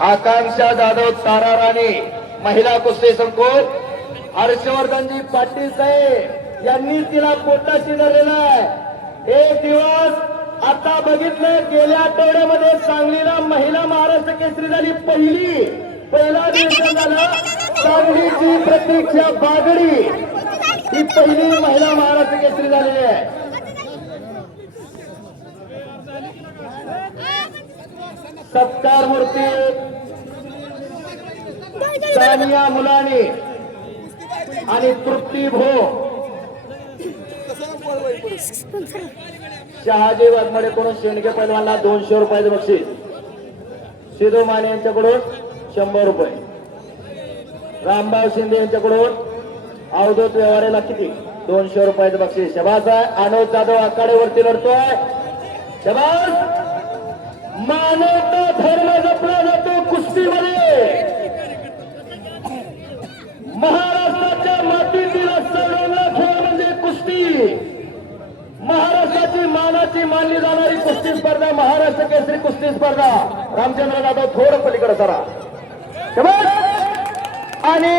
आकांक्षा जाधव तारा राणे महिला कुस्ती संकुल हर्षवर्धनजी पाटील साहेब यांनी तिला पोटाशी धरलेला आहे. एक दिवस आता बघितलं गेल्या आठवड्यामध्ये सांगलीला महिला महाराष्ट्र केसरी झाली पहिली. पहिला दिवस झाला सांगलीची प्रतीक्षा बागडी. ही पहिली महिला महाराष्ट्र केसरी झालेली आहे. सत्कार मूर्ती सानिया मुलानी आणि तृप्ती भो. शहाजी वाघमाडे कडून शेंडगे पैलवानला दोनशे रुपयाचे बक्षीस. सिद्धू माने यांच्याकडून शंभर रुपये. रामभाऊ शिंदे यांच्याकडून अवधूत व्यवहारेला किती? दोनशे रुपयाचं बक्षीस. शबाज आहे अनुज जाधव आखाड्यावरती लढतोय. शबाज मानवता धर्म जपला जातो कुस्तीमध्ये. महाराष्ट्राच्या मातीतील सर्वांना खेळ म्हणजे कुस्ती. महाराष्ट्राची मानाची मानली जाणारी कुस्ती स्पर्धा महाराष्ट्र केसरी कुस्ती स्पर्धा. रामचंद्र जाधव थोडं पलीकडे सरा आणि